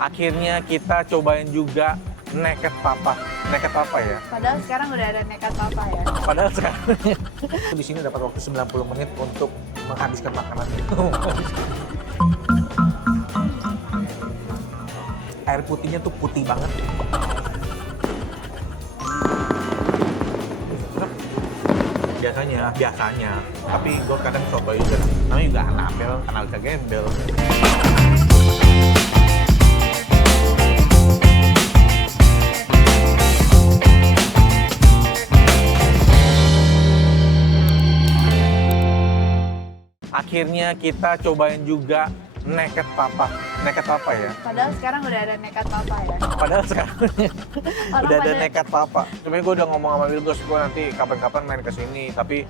Akhirnya kita cobain juga Naked Papa. Naked Papa ya. Padahal sekarang udah ada nekat papa ya. Padahal sekarang di sini dapat waktu 90 menit untuk menghabiskan makanan. Air putihnya tuh putih banget. Biasanya. Tapi gue kadang coba juga. Namanya juga Anabel, karena bisa gembel. Akhirnya kita cobain juga Naked Papa. Naked Papa ya. Padahal sekarang udah ada nekat papa ya. Padahal sekarang Orang udah ada pada- Naked Papa. Sebenarnya gue udah ngomong sama Wilgos, gue nanti kapan-kapan main ke sini, tapi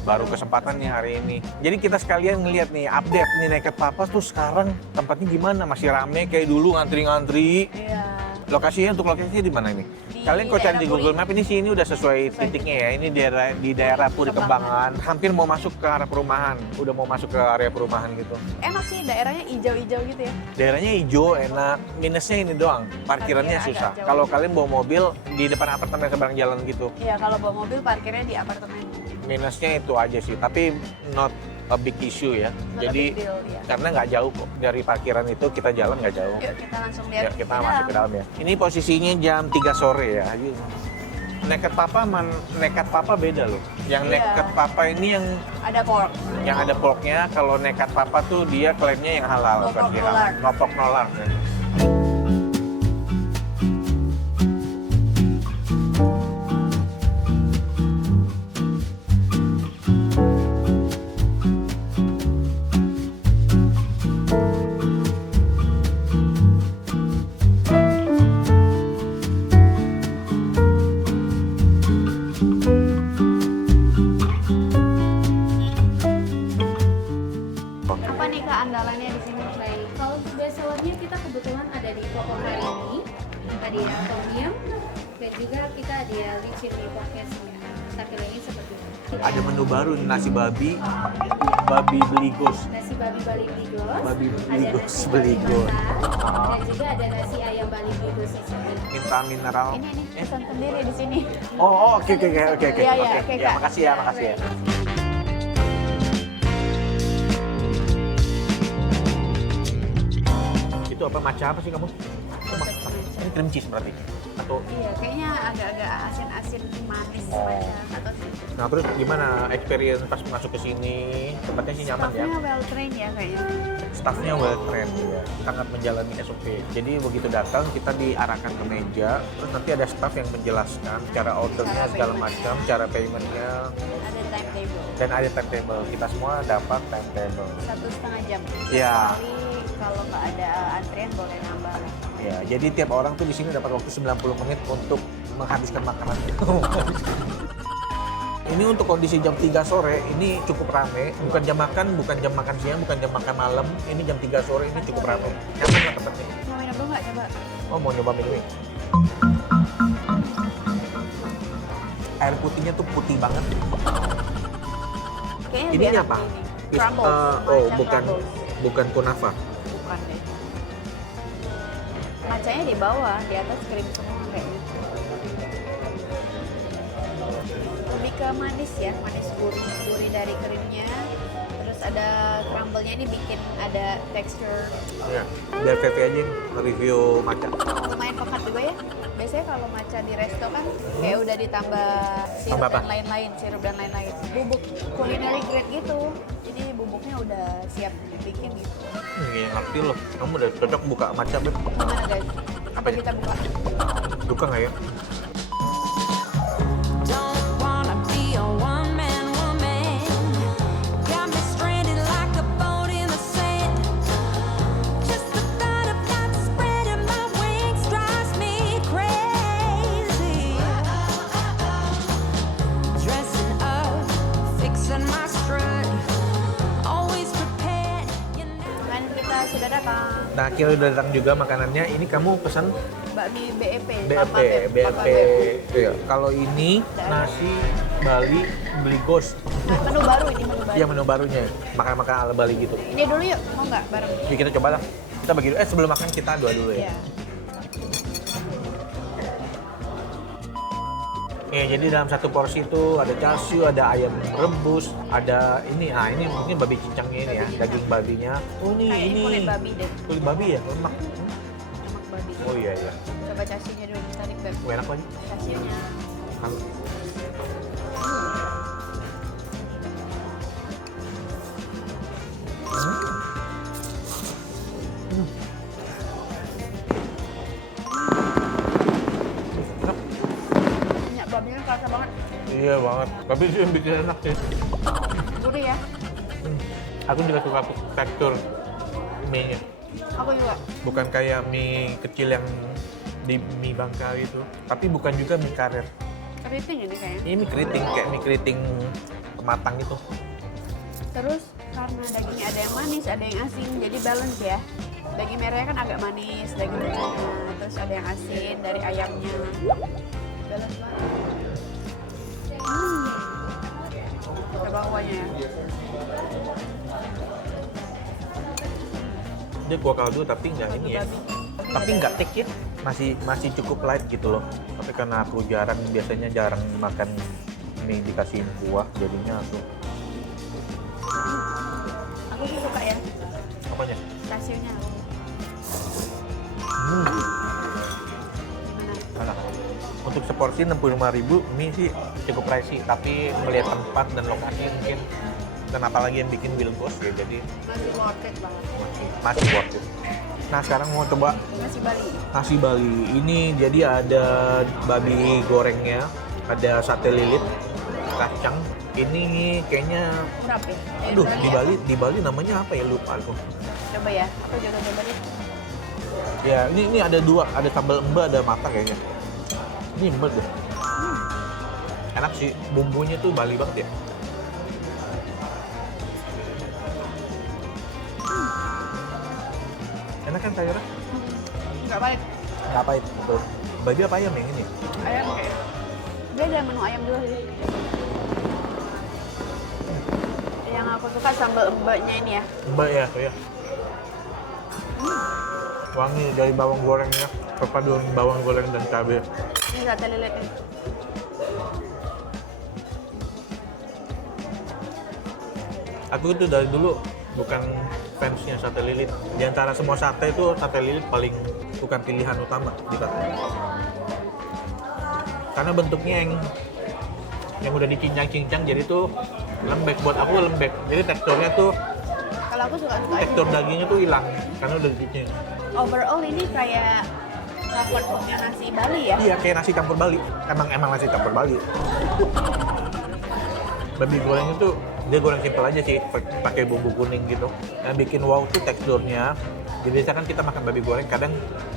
baru kesempatan nih hari ini. Jadi kita sekalian ngeliat nih, update nih Naked Papa tuh sekarang tempatnya gimana? Masih rame kayak dulu ngantri-ngantri. Iya. Lokasinya di mana ini? Di Kalian kalau cari di daerah Google Puri. Map ini sih ini udah sesuai titiknya ya. Ini di daerah Puri Kembangan. Hampir mau masuk ke arah perumahan. Udah mau masuk ke area perumahan gitu. Enak sih daerahnya hijau-hijau gitu ya. Daerahnya hijau, enak. Minusnya ini doang, parkirannya Parkir susah. agak jauh. Kalau kalian bawa mobil di depan apartemen seberang jalan gitu. Iya, kalau bawa mobil parkirnya di apartemen. Minusnya itu aja sih, tapi not a big issue ya. Not a Jadi big deal, ya. karena nggak jauh kok dari parkiran itu, kita jalan nggak jauh. Yuk kita langsung lihat. Ya, kita di masuk ke dalam ya. Ini posisinya jam 3 sore ya. Naked Papa Naked Papa beda loh. Yang Iya. Naked Papa ini Ada pork. yang ada porknya. Kalau Naked Papa tuh dia klaimnya yang halal. No pork, no lard. No pork, no lard. Apa nih keandalannya di sini? Baik, kalau untuk bestsellernya kita kebetulan ada di Koko hari ini, ada ya tom yum, dan juga kita ada ya licin di podcastnya. Tampilannya seperti ini. Ada menu baru nasi babi beligos. Nasi babi Bali Bligos, Babi ada Bligos, nasi Bligos. Bali dan juga ada nasi ayam Bali Bligos di sini. Minta mineral. Ini pesan sendiri di sini. Oh, oke. Iya, iya, oke, Ya, Kak. makasih ya, makasih ya. Itu apa matcha apa sih kamu? Ini cream cheese berarti? Atau Iya, kayaknya agak-agak asin-asin manis Oh. macam atau sih. nah terus gimana experience pas masuk ke sini? Tempatnya sih nyaman ya? Staffnya well trained ya kayaknya. Staffnya well trained ya, sangat menjalani SOP. Jadi begitu datang kita diarahkan ke meja, terus nanti ada staff yang menjelaskan cara ordernya Cara segala payment. macam, cara paymentnya, Ada timetable. dan ada timetable. Kita semua dapat timetable. 1,5 jam. Iya. Sekali kalau nggak ada antrian boleh nambah. Ya, jadi tiap orang tuh di sini dapat waktu 90 menit untuk menghabiskan makanan. Ini untuk kondisi jam 3 sore, ini cukup rame. Bukan jam makan siang, bukan jam makan malam. Ini jam 3 sore, ini cukup rame. Nyaman lah tempatnya. Mau minum dulu nggak coba? Oh, mau nyoba minum ini? Air putihnya tuh putih banget. Kayaknya Ini biar apa? ini. Crumbles. Oh, Matcha bukan crumbles. kunafa. Bukan deh. Macanya di bawah, di atas krim semua kayaknya. Lebih ke manis ya, manis gurih dari krimnya. Terus ada crumble-nya ini bikin ada texture. Ya, biar Fevi aja yang review matcha. Lumayan pekat juga ya. Biasanya kalau matcha di resto kan kayak udah ditambah sirup Tambah apa? dan lain-lain, sirup dan lain-lain. Bubuk culinary grade gitu. Jadi bubuknya udah siap bikin gitu. Ini ngerti loh, kamu udah cocok buka matcha, Beb. Gimana guys? Apa ini? Kita buka. Buka nggak ya? Don't wanna be a one-man woman. Got me stranded like a boat in the sand. Just the thought of not spreading my wings drives me crazy. Dressing up, fixing my strut. Always prepared, you know. Kan kita sudah datang. Nah, akhirnya udah datang juga makanannya. Ini kamu pesan Bakmi BEP. BEP, Papa Beb, BEP. Papa Beb. Iya. Kalau ini nasi Bali Bligos. Menu baru ini menu baru. Iya, menu barunya. Makan-makan ala Bali gitu. Ini dulu yuk, mau nggak bareng? Jadi kita coba lah. Kita bagi sebelum makan kita dua dulu ya. Iya. Jadi dalam satu porsi itu ada char siu, ada ayam rebus, ada ini. Nah, ini mungkin babi cincangnya ini ya, daging babinya. Oh, Kayak ini. kulit babi deh. Kulit babi ya, lemak. Lemak babi. Oh iya. Coba casinya dulu, tarik Beb. Enak lagi. Casinya. Minyak babinya kerasa banget. Iya banget. Tapi itu yang bikin enak sih. Gurih ya. Aku juga suka tekstur mie-nya. Aku juga. Bukan kayak mie kecil yang di mie Bangka itu. Tapi bukan juga mie karer. Keriting ini kayaknya. Ini mie keriting, kayak mie keriting matang itu. Terus karena dagingnya ada yang manis, ada yang asin, jadi balance ya. Daging merahnya kan agak manis, daging merahnya, terus ada yang asin dari ayamnya. Balance banget. Coba kuahnya ya. Dia kuah kaldu tapi nggak ini ya. Tapi nggak thick ya. Masih cukup light gitu loh. Tapi karena aku biasanya jarang makan mie dikasihin kuah, jadinya aku. Aku sih suka ya, Apanya? casiunya. Hmm. Gimana? Enak. Untuk seporsi 65.000 mie sih cukup pricey, tapi melihat tempat dan lokasi mungkin dan apalagi yang bikin Wilgos ya, jadi Masih worth it banget. masih worth it. Nah sekarang mau coba Nasi Bali. nasi Bali. Ini jadi ada babi gorengnya, ada sate lilit, kacang. Ini kayaknya, Murah ya? aduh di Bali namanya apa ya, lupa aku. Coba ya, aku juga coba deh. Ya ini ada dua, ada sambal emba, ada mata kayaknya. Ini emba deh. Enak sih, bumbunya tuh Bali banget ya. Enak kan sayurnya? Nggak baik. Nggak pahit, betul. Babi apa ayam yang ini? Ayam kayak. Dia ada menu ayam juga sih. Yang aku suka sambal embaknya ini ya. Mbak ya, ya. Wangi dari bawang gorengnya, perpaduan bawang goreng dan cabai. Ini sate lilit nih. Aku itu dari dulu bukan fansnya sate lilit. Di antara semua sate itu sate lilit paling bukan pilihan utama di aku. Karena bentuknya yang udah dicincang-cincang, jadi tuh lembek, buat aku lembek. Jadi teksturnya tuh, Kalau aku suka tekstur dagingnya tuh hilang karena udah dicincang. overall ini kayak comfort foodnya nasi Bali ya. Iya, kayak nasi campur Bali. Emang nasi campur Bali. Babi goreng itu dia goreng simpel aja sih, pakai bumbu kuning gitu. Yang bikin wow tuh teksturnya. Jadi biasa kan kita makan babi goreng, kadang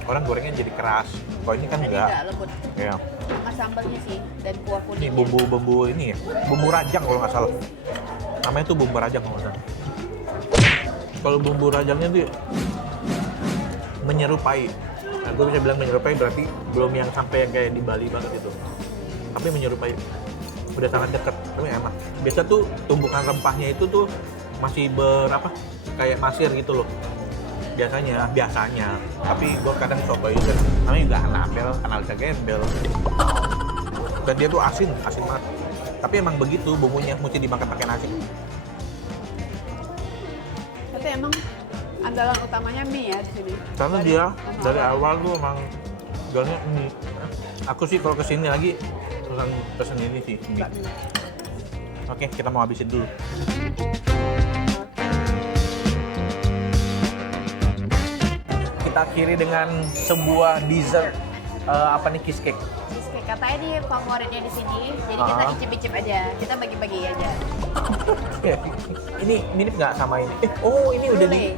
orang gorengnya jadi keras. Kalau ini kan Ini enggak. nggak lembut. Ya. Sama sambalnya sih dan kuah Ini kuningnya. bumbu ini ya, bumbu rajang kalau nggak salah. Namanya tuh bumbu rajang kalau nggak salah. Kalau bumbu rajangnya tuh menyerupai. Nah, gue bisa bilang menyerupai berarti belum yang sampai kayak di Bali banget gitu. Tapi menyerupai. Udah sangat dekat, tapi enak. Biasa tuh tumbukan rempahnya itu tuh masih kayak masir gitu loh. Biasanya. Tapi gue kadang coba juga. Namanya juga anabel, analisa gembel. Dan dia tuh asin banget. Tapi emang begitu bumbunya, mesti dimakan pakai nasi. Tapi emang andalan utamanya mie ya di sini. Karena dia dari awal tuh emang jualnya mie. Aku sih kalau kesini lagi pesen ini sih, mie. Oke, kita mau habisin dulu. Kita akhiri dengan sebuah dessert cheesecake. Cheesecake katanya ini favoritnya di sini. Jadi kita icip-icip aja. Kita bagi-bagi aja. Ini mirip nggak sama ini? Ini udah dingin.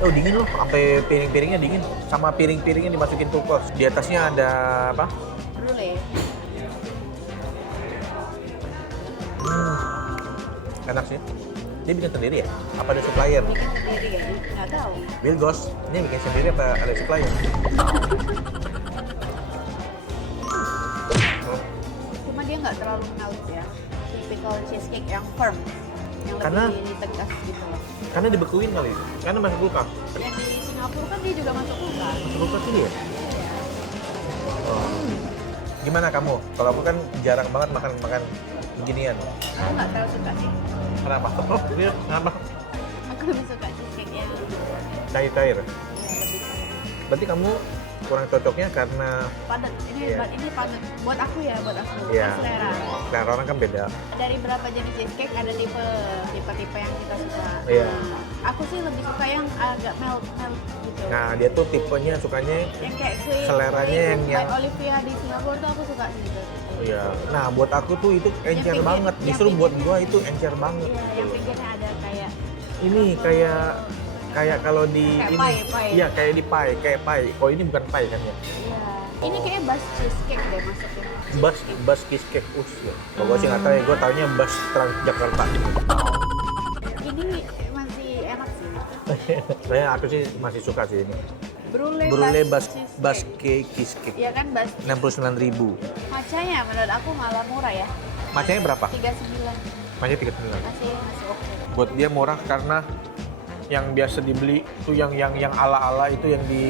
Oh dingin loh, sampai piring-piringnya dingin. Sama piring-piringnya dimasukin kulkas. Di atasnya ada apa? Brulee. Enak sih. Dia bikin sendiri ya? Apa ada supplier? Bikin sendiri ya? Nggak tahu. Wilgos, ini bikin sendiri apa ada supplier? Cuma dia nggak terlalu melt ya. Typical cheesecake yang firm. Yang Karena- lebih tegas gitu loh. Karena dibekuin kali, karena masuk kulkas. Yang di Singapura kan dia juga masuk kulkas. Kulkas ini ya? Oh. Gimana kamu? Kalau aku kan jarang banget makan beginian. Aku nggak terlalu suka sih. Kenapa? Oh, iya, kenapa? Aku lebih suka cheesecake yang Cair-cair. ya, lebih Berarti kamu kurang cocoknya karena padat. Iya. Ini padat. Buat aku ya, buat aku. ya, Kan selera. selera orang kan beda. Dari berapa jenis cheesecake ada tipe-tipe yang kita suka. Iya. Nah, aku sih lebih suka yang agak melt gitu. Nah, dia tuh tipenya sukanya Yang kayak cream. seleranya cream yang- by Olivia di Singapura tuh aku suka sih gitu. ya. Nah, buat aku tuh itu encer pinggir- banget. yang Justru buat pinggirnya. gua itu encer banget. Iya, yang pinggirnya ada kayak Ini kayak kalau di Kayak ini, pie. iya kayak di pie, kayak pie. Oh ini bukan pie kan ya? iya. Ini kayak bus cheesecake deh masuknya. Bus cheesecake ya. Kalau gue sih nggak tahu ya, gue taunya bus Transjakarta. Ini masih enak sih. Saya aku sih masih suka sih ini. Brulee Bus cheesecake. cheesecake Iya kan bus. 69.000. Macanya menurut aku malah murah ya. Macanya berapa? 39. Macanya 39. Masih oke. Buat dia murah karena yang biasa dibeli itu yang ala-ala itu yang di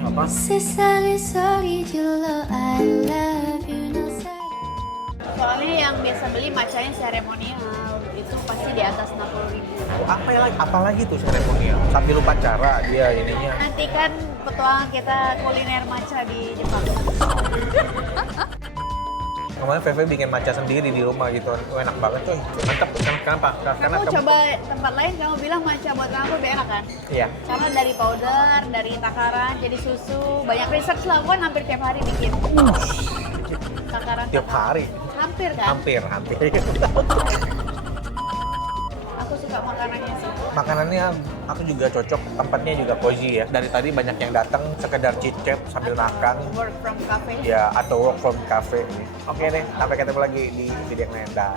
apa? 세상의 소리 질러 I love you no say. Soalnya yang biasa beli macanya seremonial itu pasti di atas 60.000. Apalagi tuh seremonial. Sambil upacara dia ininya. Nanti kan petualangan kita kuliner matcha di Jepang. Kemarin Feve bikin matcha sendiri di rumah gitu. Oh, enak banget coy. Mantap. Kenapa? Karena Kamu coba tempat lain, kamu bilang matcha buat kamu lebih enak kan? Iya. Karena dari powder, dari takaran, jadi susu, banyak research lah. Aku kan hampir tiap hari bikin. Takaran Tiap hari. Hampir kan? Hampir. Aku suka makanannya sih. Makanannya aku juga cocok, tempatnya juga cozy ya. Dari tadi banyak yang datang sekedar chit chat sambil makan. Work from cafe. Ya, atau work from cafe. Oke deh, sampai ketemu lagi di video yang lain. Dah.